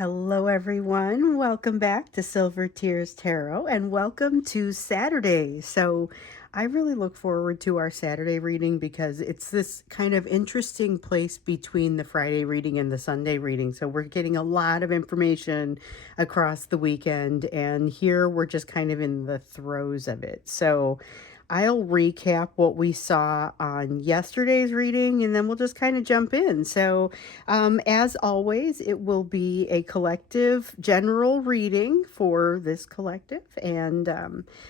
Hello, everyone. Welcome back to Silver Tears Tarot and welcome to Saturday. So, I really look forward to our Saturday reading because it's this kind of interesting place between the Friday reading and the Sunday reading. So, we're getting a lot of information across the weekend, and here we're just kind of in the throes of it. So, I'll recap what we saw on yesterday's reading and then we'll just kind of jump in. So, as always, it will be a collective general reading for this collective, and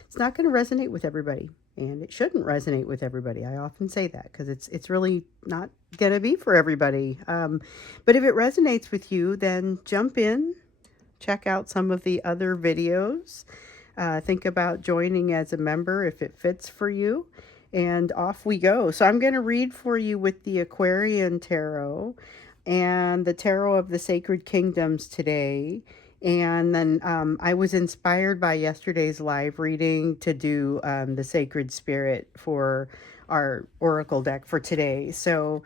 it's not going to resonate with everybody. And it shouldn't resonate with everybody. I often say that because it's really not going to be for everybody. But if it resonates with you, then jump in, check out some of the other videos. Think about joining as a member if it fits for you. And off we go. So I'm going to read for you with the Aquarian Tarot and the Tarot of the Sacred Kingdoms today. And then I was inspired by yesterday's live reading to do the Sacred Spirit for our Oracle deck for today. So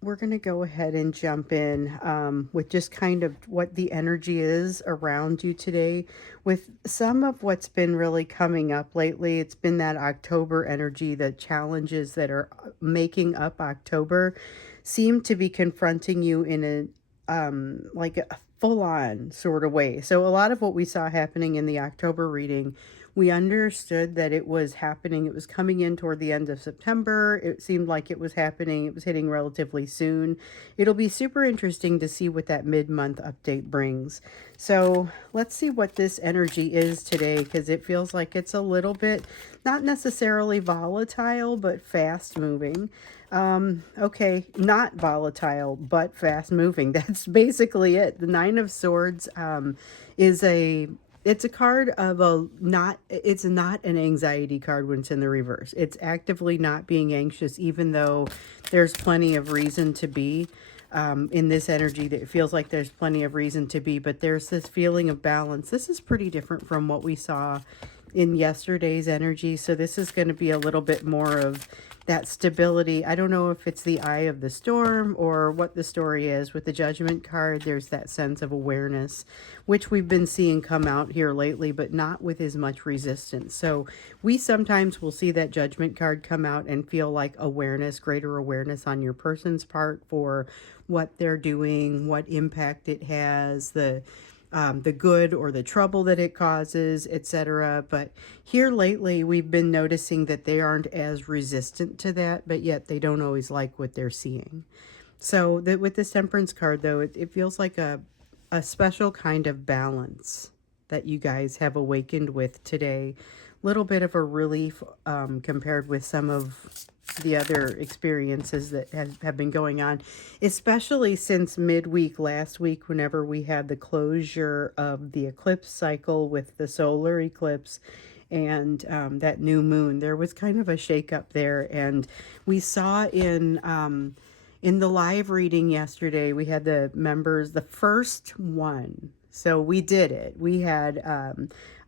we're going to go ahead and jump in with just kind of what the energy is around you today. With some of what's been really coming up lately, it's been that October energy. The challenges that are making up October seem to be confronting you in like a full-on sort of way. So a lot of what we saw happening in the October reading, we understood that it was happening. It was coming in toward the end of September. It seemed like it was happening. It was hitting relatively soon. It'll be super interesting to see what that mid-month update brings. So let's see what this energy is today, because it feels like it's a little bit, not necessarily volatile, but fast moving. Okay, not volatile, but fast moving. That's basically it. The Nine of Swords is it's a card of it's not an anxiety card when it's in the reverse. It's actively not being anxious, even though there's plenty of reason to be. In this energy, that it feels like there's plenty of reason to be, but there's this feeling of balance. This is pretty different from what we saw in yesterday's energy. So this is going to be a little bit more of that stability. I don't know if it's the eye of the storm or what the story is. With the Judgment card, there's that sense of awareness, which we've been seeing come out here lately, but not with as much resistance. So we sometimes will see that Judgment card come out and feel like awareness, greater awareness on your person's part for what they're doing, what impact it has, the good or the trouble that it causes, etc. But here lately, we've been noticing that they aren't as resistant to that, but yet they don't always like what they're seeing. So that with this Temperance card, though, it feels like a special kind of balance that you guys have awakened with today. Little bit of a relief compared with some of the other experiences that have been going on, especially since midweek last week, whenever we had the closure of the eclipse cycle with the solar eclipse and that new moon. There was kind of a shakeup there, and we saw in the live reading yesterday, we had the members, the first one. So we did it. We had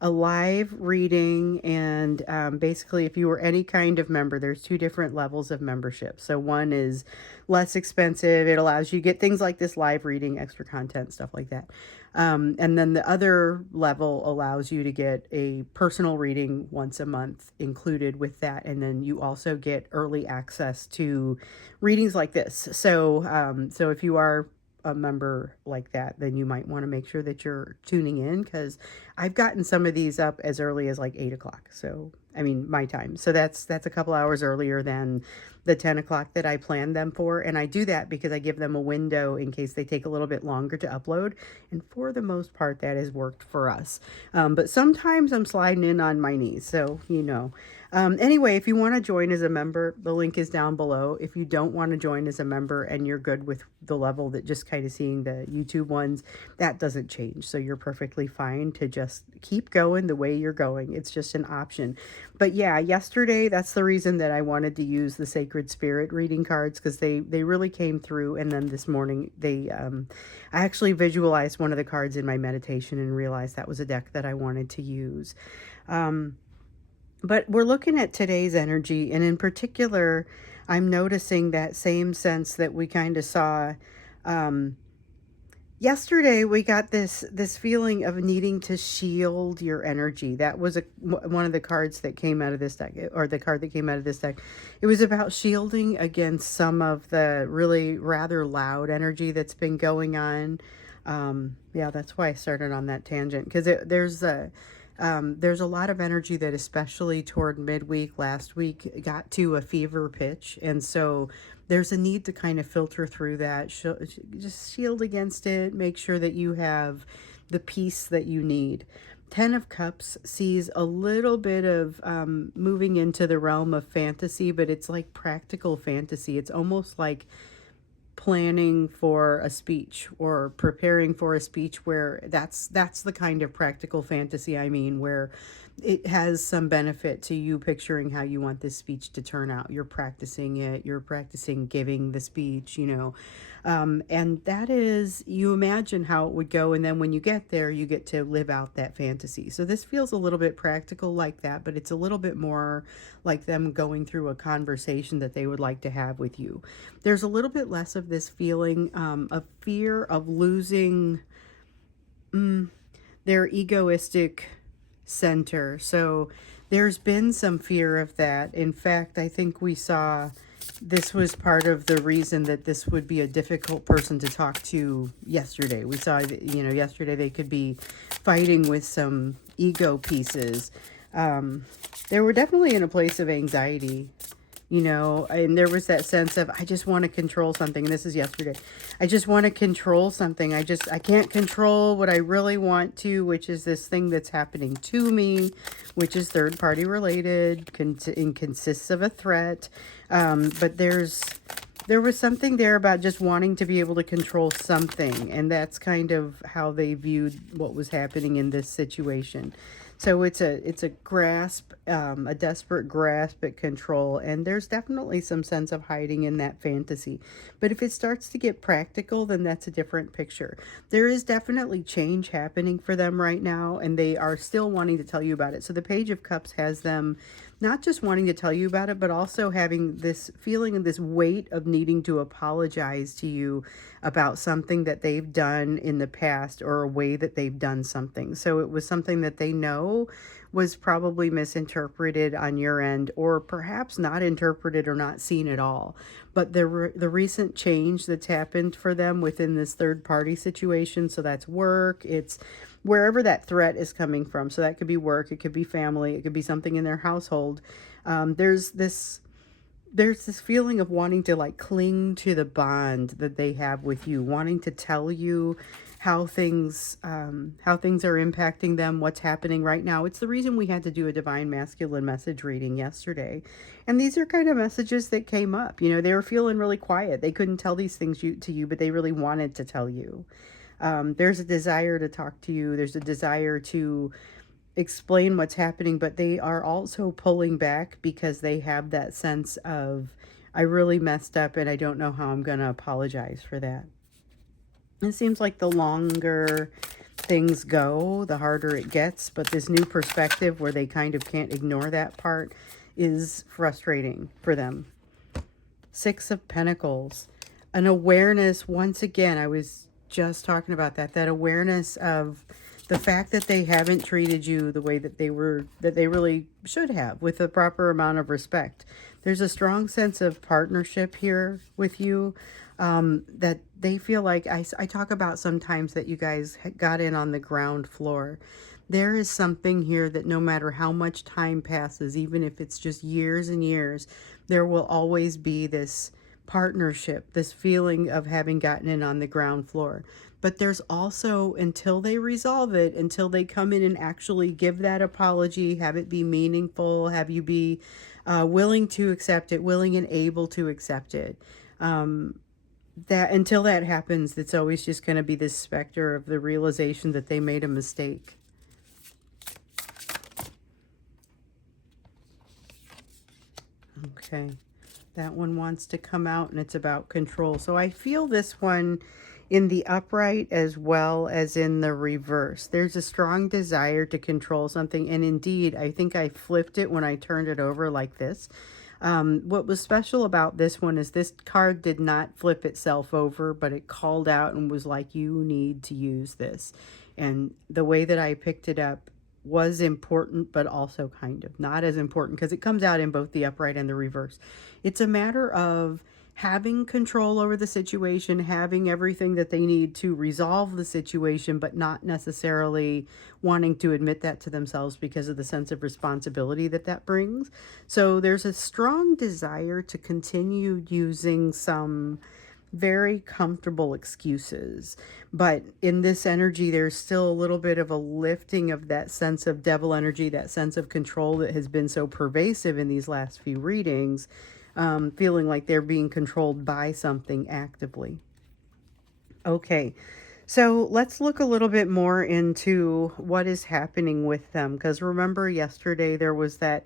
a live reading, and basically, if you were any kind of member, there's two different levels of membership. So one is less expensive. It allows you to get things like this live reading, extra content, stuff like that. And then the other level allows you to get a personal reading once a month included with that. And then you also get early access to readings like this. So, so if you are a member like that, then you might want to make sure that you're tuning in, because I've gotten some of these up as early as like 8 o'clock. So, I mean, my time. So that's a couple hours earlier than the 10 o'clock that I planned them for. And I do that because I give them a window in case they take a little bit longer to upload. And for the most part, that has worked for us. But sometimes I'm sliding in on my knees. So, you know. Anyway, if you want to join as a member, the link is down below. If you don't want to join as a member and you're good with the level that just kind of seeing the YouTube ones, that doesn't change. So you're perfectly fine to just keep going the way you're going. It's just an option. But yeah, yesterday, that's the reason that I wanted to use the Sacred Spirit reading cards, because they really came through. And then this morning, I actually visualized one of the cards in my meditation and realized that was a deck that I wanted to use. But we're looking at today's energy, and in particular, I'm noticing that same sense that we kind of saw Yesterday we got this feeling of needing to shield your energy. That was one of the cards that came out of this deck, or the card that came out of this deck. It was about shielding against some of the really rather loud energy that's been going on. Yeah, that's why I started on that tangent, because there's a lot of energy that, especially toward midweek last week, got to a fever pitch. And so there's a need to kind of filter through that, just shield against it, make sure that you have the peace that you need. Ten of Cups sees a little bit of moving into the realm of fantasy, but it's like practical fantasy. It's almost like planning for a speech or preparing for a speech, where that's the kind of practical fantasy I mean, where it has some benefit to you picturing how you want this speech to turn out. You're practicing it, you're practicing giving the speech, and that is, you imagine how it would go, and then when you get there, you get to live out that fantasy. So this feels a little bit practical like that, but it's a little bit more like them going through a conversation that they would like to have with you. There's a little bit less of this feeling of fear of losing their egoistic center. So there's been some fear of that. In fact, I think we saw this was part of the reason that this would be a difficult person to talk to yesterday. We saw that, yesterday they could be fighting with some ego pieces. They were definitely in a place of anxiety, and there was that sense of, I just want to control something. And this is yesterday. I just want to control something. I can't control what I really want to, which is this thing that's happening to me, which is third party related, and consists of a threat. But there was something there about just wanting to be able to control something. And that's kind of how they viewed what was happening in this situation. So it's a grasp, a desperate grasp at control, and there's definitely some sense of hiding in that fantasy. But if it starts to get practical, then that's a different picture. There is definitely change happening for them right now, and they are still wanting to tell you about it. So the Page of Cups has them not just wanting to tell you about it, but also having this feeling of this weight of needing to apologize to you about something that they've done in the past, or a way that they've done something. So it was something that they know was probably misinterpreted on your end, or perhaps not interpreted or not seen at all. But the recent change that's happened for them within this third party situation, so that's work, it's wherever that threat is coming from. So that could be work, it could be family, it could be something in their household. There's this feeling of wanting to like cling to the bond that they have with you, wanting to tell you how things are impacting them, what's happening right now. It's the reason we had to do a divine masculine message reading yesterday. And these are kind of messages that came up. They were feeling really quiet. They couldn't tell these things to you, but they really wanted to tell you. There's a desire to talk to you. There's a desire to explain what's happening, but they are also pulling back because they have that sense of, I really messed up and I don't know how I'm going to apologize for that. It seems like the longer things go, the harder it gets, but this new perspective where they kind of can't ignore that part is frustrating for them. Six of Pentacles, an awareness, once again, I was just talking about that awareness of the fact that they haven't treated you the way that they really should have, with the proper amount of respect. There's a strong sense of partnership here with you, that they feel like, I talk about sometimes that you guys got in on the ground floor. There is something here that no matter how much time passes, even if it's just years and years, there will always be this partnership, this feeling of having gotten in on the ground floor. But there's also, until they resolve it, until they come in and actually give that apology, have it be meaningful, have you be willing to accept it, willing and able to accept it. That until that happens, it's always just going to be this specter of the realization that they made a mistake. Okay, that one wants to come out, and it's about control. So I feel this one in the upright as well as in the reverse. There's a strong desire to control something, and indeed, I think I flipped it when I turned it over like this. What was special about this one is this card did not flip itself over, but it called out and was like, you need to use this. And the way that I picked it up was important, but also kind of not as important because it comes out in both the upright and the reverse. It's a matter of having control over the situation, having everything that they need to resolve the situation, but not necessarily wanting to admit that to themselves because of the sense of responsibility that that brings. So there's a strong desire to continue using some very comfortable excuses. But in this energy, there's still a little bit of a lifting of that sense of devil energy, that sense of control that has been so pervasive in these last few readings, feeling like they're being controlled by something actively. Okay, so let's look a little bit more into what is happening with them. Because remember, yesterday there was that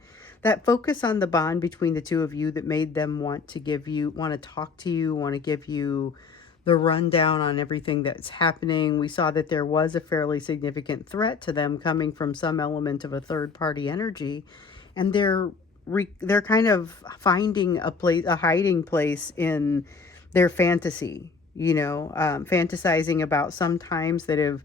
focus on the bond between the two of you that made them want to talk to you, want to give you the rundown on everything that's happening. We saw that there was a fairly significant threat to them coming from some element of a third party energy, and they're kind of finding a hiding place in their fantasy, fantasizing about some times that have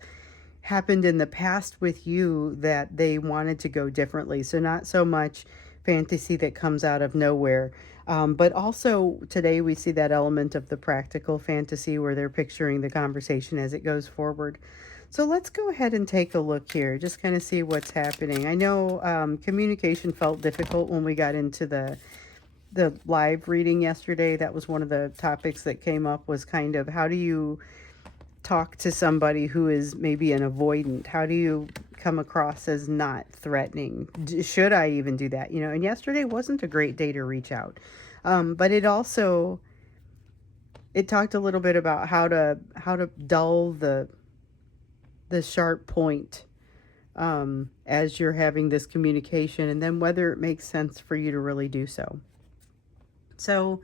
happened in the past with you that they wanted to go differently. So not so much fantasy that comes out of nowhere. But also today we see that element of the practical fantasy where they're picturing the conversation as it goes forward. So let's go ahead and take a look here, just kind of see what's happening. I know communication felt difficult when we got into the live reading yesterday. That was one of the topics that came up, was kind of how do you talk to somebody who is maybe an avoidant? How do you come across as not threatening? Should I even do that? And yesterday wasn't a great day to reach out. But it talked a little bit about how to dull the sharp point as you're having this communication, and then whether it makes sense for you to really do so. So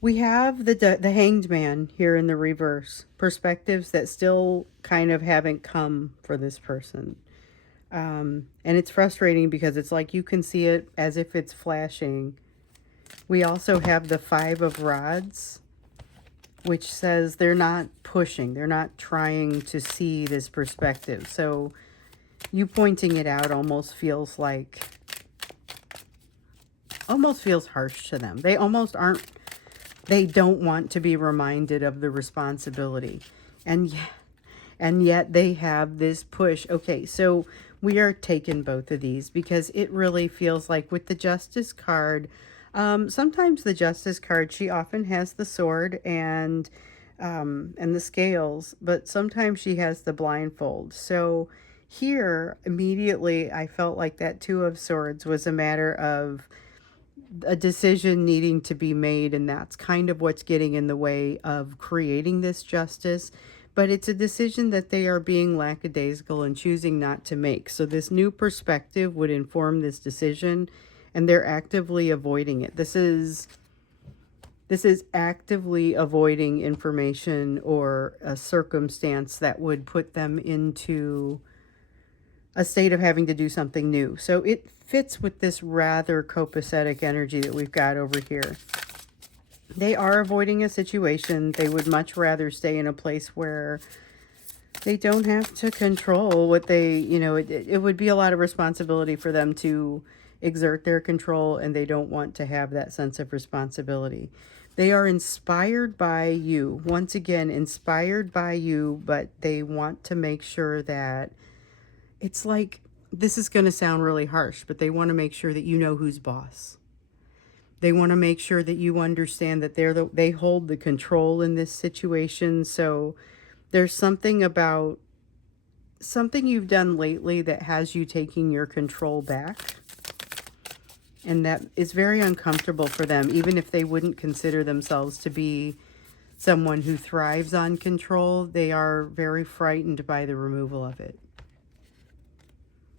we have the Hanged Man here in the reverse. Perspectives that still kind of haven't come for this person. And it's frustrating because it's like you can see it as if it's flashing. We also have the Five of Rods, which says they're not pushing. They're not trying to see this perspective. So you pointing it out almost feels harsh to them. They don't want to be reminded of the responsibility. And yet they have this push. Okay, so we are taking both of these because it really feels like with the Justice card, sometimes the Justice card, she often has the sword and the scales, but sometimes she has the blindfold. So here, immediately, I felt like that Two of Swords was a matter of a decision needing to be made, and that's kind of what's getting in the way of creating this justice. But it's a decision that they are being lackadaisical and choosing not to make. So this new perspective would inform this decision, and they're actively avoiding it. This is actively avoiding information or a circumstance that would put them into a state of having to do something new. So it fits with this rather copacetic energy that we've got over here. They are avoiding a situation. They would much rather stay in a place where they don't have to control what they, it would be a lot of responsibility for them to exert their control, and they don't want to have that sense of responsibility. They are inspired by you. Once again, inspired by you, but they want to make sure that it's like, this is going to sound really harsh, but they want to make sure that you know who's boss. They want to make sure that you understand that they hold the control in this situation. So there's something about something you've done lately that has you taking your control back. And that is very uncomfortable for them, even if they wouldn't consider themselves to be someone who thrives on control. They are very frightened by the removal of it.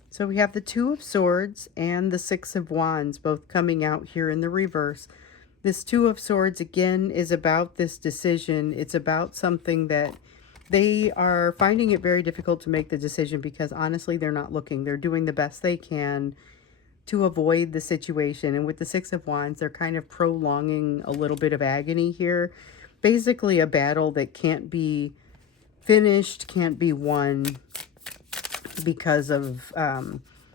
So we have the Two of Swords and the Six of Wands both coming out here in the reverse. This Two of Swords, again, is about this decision. It's about something that they are finding it very difficult to make the decision because, honestly, they're not looking. They're doing the best they can, to avoid the situation. And with the Six of Wands, they're kind of prolonging a little bit of agony here. Basically, a battle that can't be finished, can't be won because of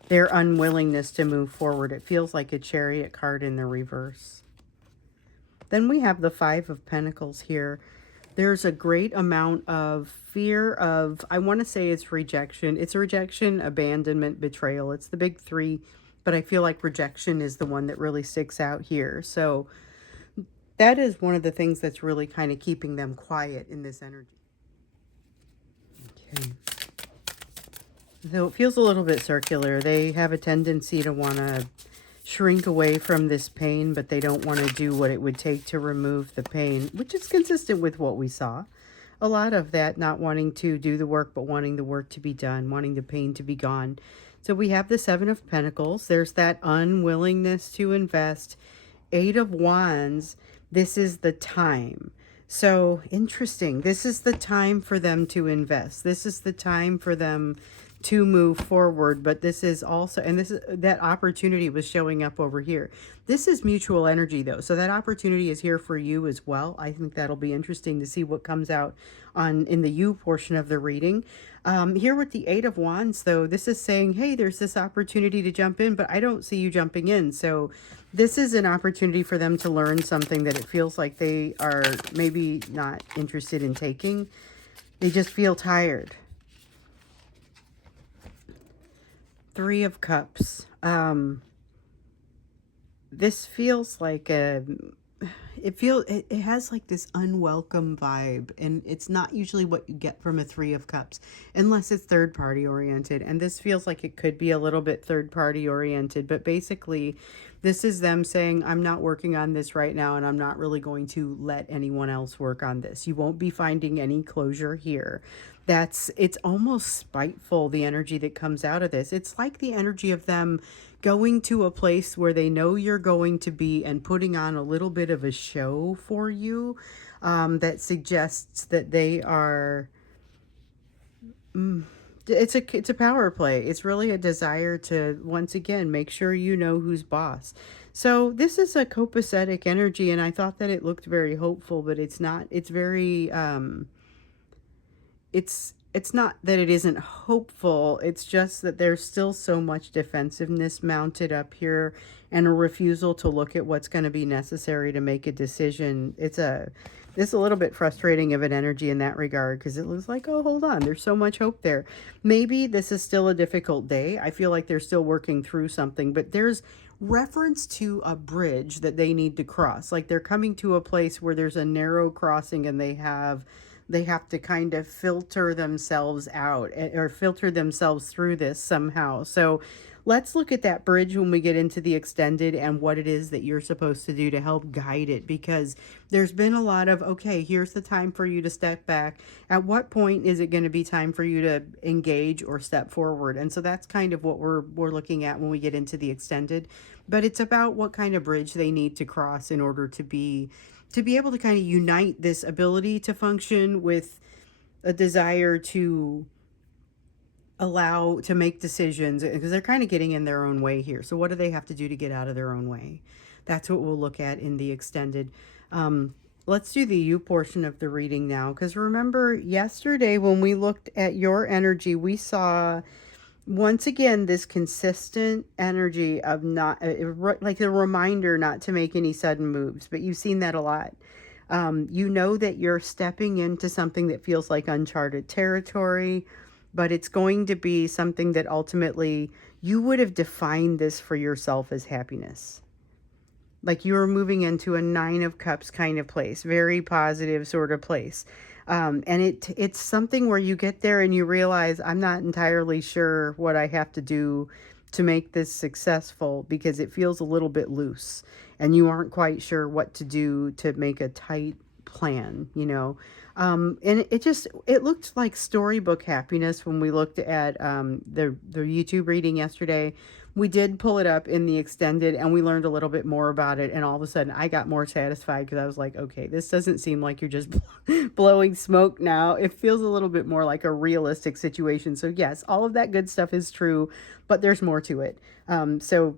their unwillingness to move forward. It feels like a Chariot card in the reverse. Then we have the Five of Pentacles here. There's a great amount of fear of, I want to say it's rejection. It's rejection, abandonment, betrayal. It's the big three, but I feel like rejection is the one that really sticks out here. So that is one of the things that's really kind of keeping them quiet in this energy. Okay. So it feels a little bit circular. They have a tendency to want to shrink away from this pain, but they don't want to do what it would take to remove the pain, which is consistent with what we saw. A lot of that, not wanting to do the work, but wanting the work to be done, wanting the pain to be gone. So we have the Seven of Pentacles. There's that unwillingness to invest. Eight of Wands. This is the time. So interesting. This is the time for them to invest. This is the time for them to move forward. But this is also, and this is, that opportunity was showing up over here. This is mutual energy though. So that opportunity is here for you as well. I think that'll be interesting to see what comes out on in the you portion of the reading. Here with the Eight of Wands though, this is saying, hey, there's this opportunity to jump in, but I don't see you jumping in. So this is an opportunity for them to learn something that it feels like they are maybe not interested in taking. They just feel tired. Three of Cups. This feels like it has like this unwelcome vibe, and it's not usually what you get from a Three of Cups unless it's third party oriented, and this feels like it could be a little bit third party oriented. But basically this is them saying, I'm not working on this right now, and I'm not really going to let anyone else work on this. You won't be finding any closure here. It's almost spiteful, the energy that comes out of this. It's like the energy of them going to a place where they know you're going to be and putting on a little bit of a show for you, that suggests that they are, it's a power play. It's really a desire to, once again, make sure you know who's boss. So this is a copacetic energy, and I thought that it looked very hopeful, but it's not. It's very it's not that it isn't hopeful. It's just that there's still so much defensiveness mounted up here, and a refusal to look at what's going to be necessary to make a decision. It's a little bit frustrating of an energy in that regard, because it looks like, oh, hold on, there's so much hope there. Maybe this is still a difficult day. I feel like they're still working through something, but there's reference to a bridge that they need to cross. Like they're coming to a place where there's a narrow crossing, and they have to kind of filter themselves out, or filter themselves through this somehow. So let's look at that bridge when we get into the extended, and what it is that you're supposed to do to help guide it, because there's been a lot of, okay, here's the time for you to step back. At what point is it going to be time for you to engage or step forward? And so that's kind of what we're looking at when we get into the extended. But it's about what kind of bridge they need to cross in order to be able to kind of unite this ability to function with a desire to allow to make decisions, because they're kind of getting in their own way here. So what do they have to do to get out of their own way? That's what we'll look at in the extended. Let's do the you portion of the reading now, because remember yesterday when we looked at your energy, we saw once again this consistent energy of not like a reminder not to make any sudden moves. But you've seen that a lot. You know that you're stepping into something that feels like uncharted territory, but it's going to be something that ultimately you would have defined this for yourself as happiness. Like you were moving into a Nine of Cups kind of place, very positive sort of place. And it's something where you get there and you realize, I'm not entirely sure what I have to do to make this successful, because it feels a little bit loose and you aren't quite sure what to do to make a tight plan, you know. And it looked like storybook happiness when we looked at the YouTube reading yesterday. we did pull it up in the extended and we learned a little bit more about it, and all of a sudden I got more satisfied because I was like, okay, this doesn't seem like you're just blowing smoke now. It feels a little bit more like a realistic situation. So yes, all of that good stuff is true, but there's more to it. So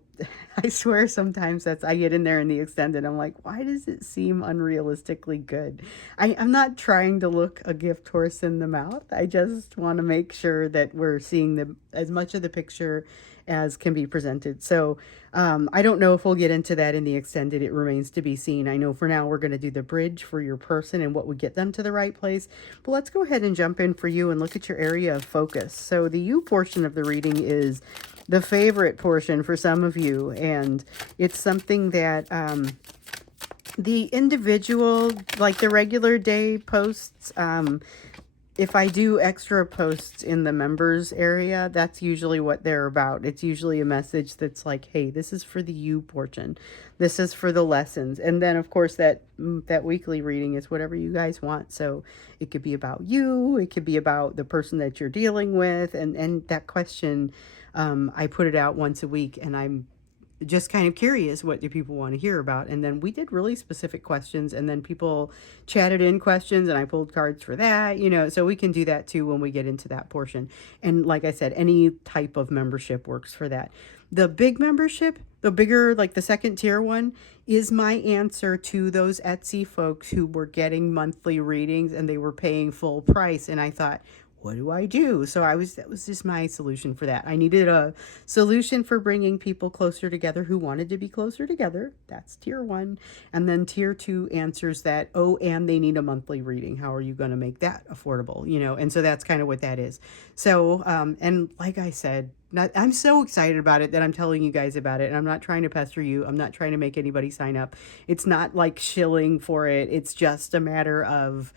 I swear sometimes I get in there in the extended, I'm like, why does it seem unrealistically good? I'm not trying to look a gift horse in the mouth. I just want to make sure that we're seeing as much of the picture as can be presented. So I don't know if we'll get into that in the extended. It remains to be seen. I know for now we're going to do the bridge for your person and what would get them to the right place. But let's go ahead and jump in for you and look at your area of focus. So the you portion of the reading is the favorite portion for some of you, and it's something that the individual, like the regular day posts, if I do extra posts in the members area, that's usually what they're about. It's usually a message that's like, hey, this is for the you portion. This is for the lessons. And then of course that weekly reading is whatever you guys want. So it could be about you, it could be about the person that you're dealing with, and that question, I put it out once a week, and I'm just kind of curious, what do people want to hear about? And then we did really specific questions, and then people chatted in questions and I pulled cards for that, so we can do that too when we get into that portion. And like I said, any type of membership works for that. The big membership, the bigger, like the second tier one, is my answer to those Etsy folks who were getting monthly readings and they were paying full price. And I thought, what do I do? So that was just my solution for that. I needed a solution for bringing people closer together who wanted to be closer together. That's tier one. And then tier two answers that, oh, and they need a monthly reading. How are you going to make that affordable? And so that's kind of what that is. So, and like I said, I'm so excited about it that I'm telling you guys about it. And I'm not trying to pester you. I'm not trying to make anybody sign up. It's not like shilling for it. It's just a matter of,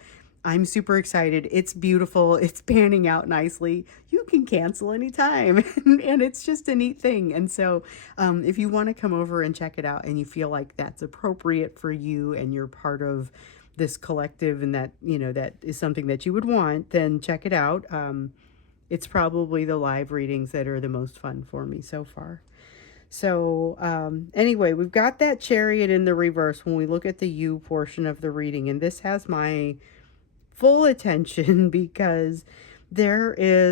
I'm super excited. It's beautiful. It's panning out nicely. You can cancel anytime. And it's just a neat thing. And so if you want to come over and check it out and you feel like that's appropriate for you and you're part of this collective and that, that is something that you would want, then check it out. It's probably the live readings that are the most fun for me so far. So anyway, we've got that Chariot in the reverse when we look at the you portion of the reading. And this has my full attention because there's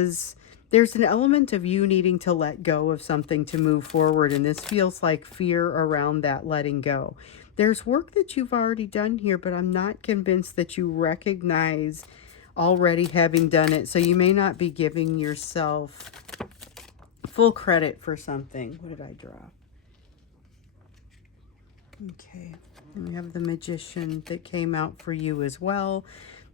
an element of you needing to let go of something to move forward, and this feels like fear around that letting go. There's work that you've already done here, but I'm not convinced that you recognize already having done it, so you may not be giving yourself full credit for something. What did I draw? Okay, and we have the Magician that came out for you as well.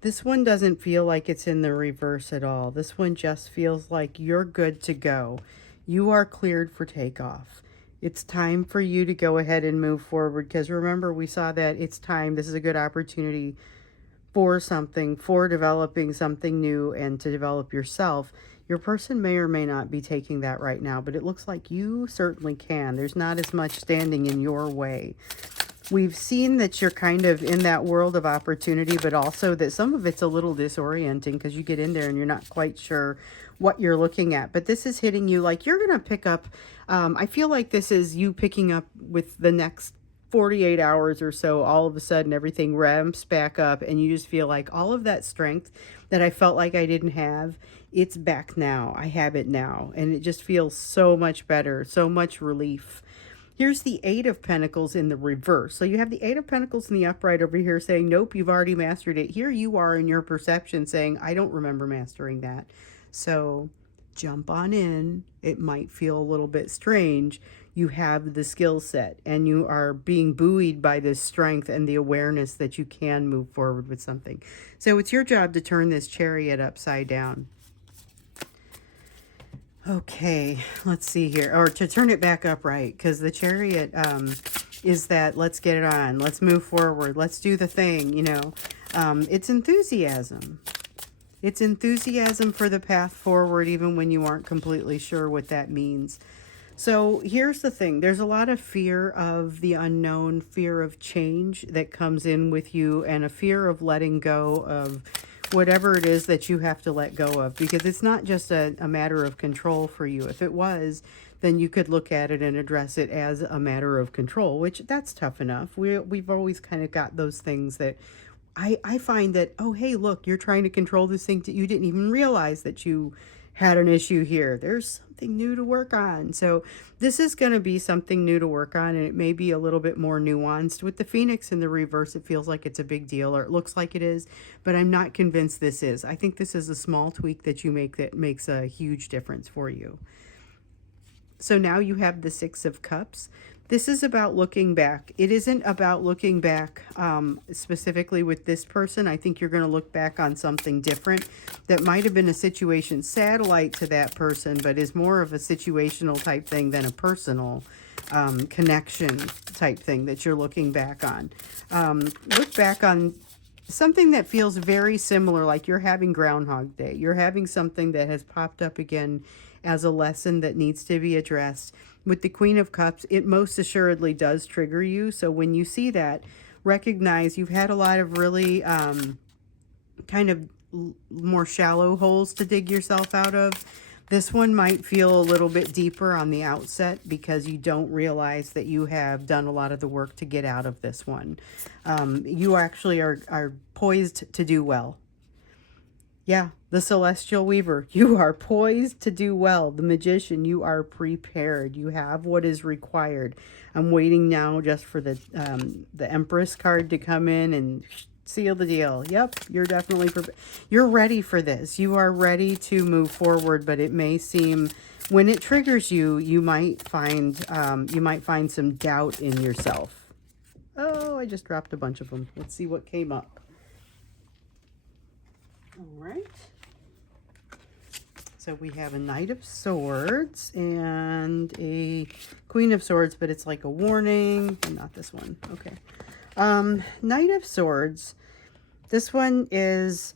This one doesn't feel like it's in the reverse at all. This one just feels like you're good to go. You are cleared for takeoff. It's time for you to go ahead and move forward, because remember, we saw that it's time. This is a good opportunity for something, for developing something new and to develop yourself. Your person may or may not be taking that right now, but it looks like you certainly can. There's not as much standing in your way. We've seen that you're kind of in that world of opportunity, but also that some of it's a little disorienting because you get in there and you're not quite sure what you're looking at. But this is hitting you like you're going to pick up. I feel like this is you picking up with the next 48 hours or so. All of a sudden, everything ramps back up and you just feel like all of that strength that I felt like I didn't have, it's back now. I have it now. And it just feels so much better, so much relief. Here's the Eight of Pentacles in the reverse. So you have the Eight of Pentacles in the upright over here saying, nope, you've already mastered it. Here you are in your perception saying, I don't remember mastering that. So jump on in. It might feel a little bit strange. You have the skill set and you are being buoyed by this strength and the awareness that you can move forward with something. So it's your job to turn this Chariot upside down. Okay, let's see here. Or to turn it back upright, because the Chariot is that let's get it on. Let's move forward. Let's do the thing, It's enthusiasm. It's enthusiasm for the path forward, even when you aren't completely sure what that means. So here's the thing. There's a lot of fear of the unknown, fear of change that comes in with you, and a fear of letting go of whatever it is that you have to let go of, because it's not just a matter of control for you. If it was, then you could look at it and address it as a matter of control, which that's tough enough. We've always kind of got those things that I find that, oh, hey, look, you're trying to control this thing that you didn't even realize that you had an issue here. There's something new to work on. So this is going to be something new to work on, and it may be a little bit more nuanced. With the Phoenix in the reverse, it feels like it's a big deal, or it looks like it is, but I'm not convinced this is. I think this is a small tweak that you make that makes a huge difference for you. So now you have the Six of Cups. This is about looking back. It isn't about looking back specifically with this person. I think you're going to look back on something different that might have been a situation satellite to that person, but is more of a situational type thing than a personal connection type thing that you're looking back on. Look back on something that feels very similar, like you're having Groundhog Day. You're having something that has popped up again as a lesson that needs to be addressed. With the Queen of Cups, it most assuredly does trigger you. So when you see that, recognize you've had a lot of really kind of more shallow holes to dig yourself out of. This one might feel a little bit deeper on the outset because you don't realize that you have done a lot of the work to get out of this one. You actually are poised to do well. Yeah, the Celestial Weaver, you are poised to do well. The Magician, you are prepared. You have what is required. I'm waiting now just for the Empress card to come in and seal the deal. Yep, you're definitely you're ready for this. You are ready to move forward, but it may seem, when it triggers you, you might find some doubt in yourself. Oh, I just dropped a bunch of them. Let's see what came up. All right. So we have a Knight of Swords and a Queen of Swords, but it's like a warning. Not this one. Okay. Knight of Swords. This one is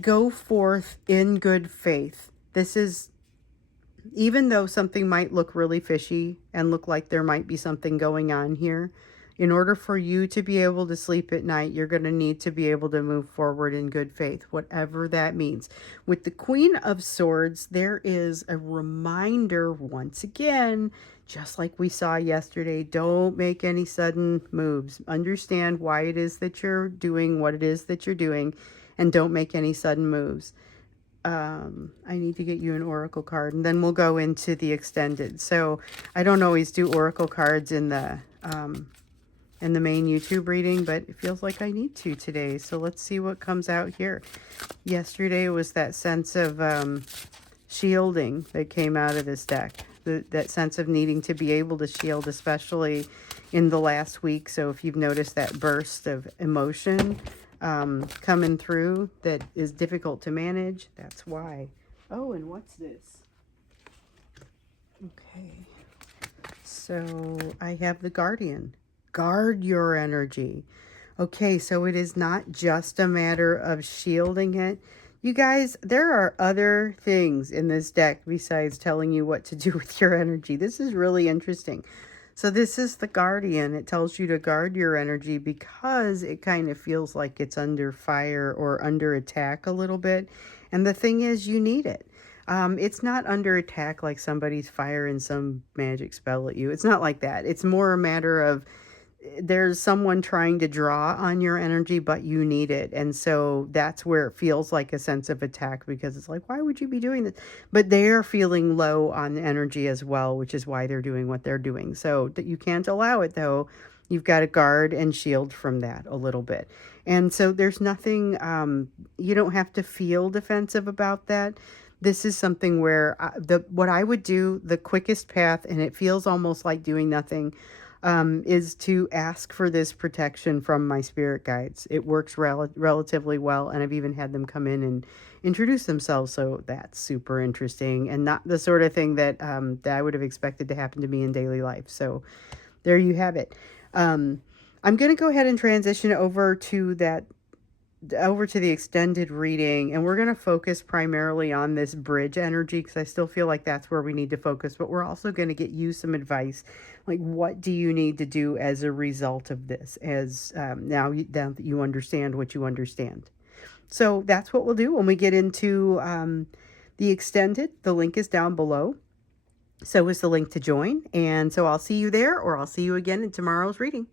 go forth in good faith. This is, even though something might look really fishy and look like there might be something going on here, in order for you to be able to sleep at night, you're going to need to be able to move forward in good faith, whatever that means. With the Queen of Swords, there is a reminder once again, just like we saw yesterday, don't make any sudden moves. Understand why it is that you're doing what it is that you're doing, and don't make any sudden moves. I need to get you an oracle card, and then we'll go into the extended. So I don't always do oracle cards in the main YouTube reading, but it feels like I need to today. So let's see what comes out here. Yesterday was that sense of shielding that came out of this deck. That sense of needing to be able to shield, especially in the last week. So if you've noticed that burst of emotion coming through that is difficult to manage, that's why. Oh, and what's this? Okay. So I have the Guardian. Guard your energy. Okay, so it is not just a matter of shielding it. You guys, there are other things in this deck besides telling you what to do with your energy. This is really interesting. So this is the Guardian. It tells you to guard your energy because it kind of feels like it's under fire or under attack a little bit. And the thing is, you need it. It's not under attack like somebody's firing some magic spell at you. It's not like that. It's more a matter of there's someone trying to draw on your energy, but you need it. And so that's where it feels like a sense of attack, because it's like, why would you be doing this? But they're feeling low on energy as well, which is why they're doing what they're doing. So you can't allow it, though. You've got to guard and shield from that a little bit. And so there's nothing, you don't have to feel defensive about that. This is something where what I would do, the quickest path, and it feels almost like doing nothing, is to ask for this protection from my spirit guides. It works relatively well, and I've even had them come in and introduce themselves, so that's super interesting and not the sort of thing that that I would have expected to happen to me in daily life. So there you have it. I'm going to go ahead and transition over to the extended reading, and we're going to focus primarily on this bridge energy because I still feel like that's where we need to focus, but we're also going to get you some advice, like what do you need to do as a result of this, as now that you understand what you understand. So that's what we'll do when we get into the extended. The link is down below. So is the link to join. And so I'll see you there, or I'll see you again in tomorrow's reading.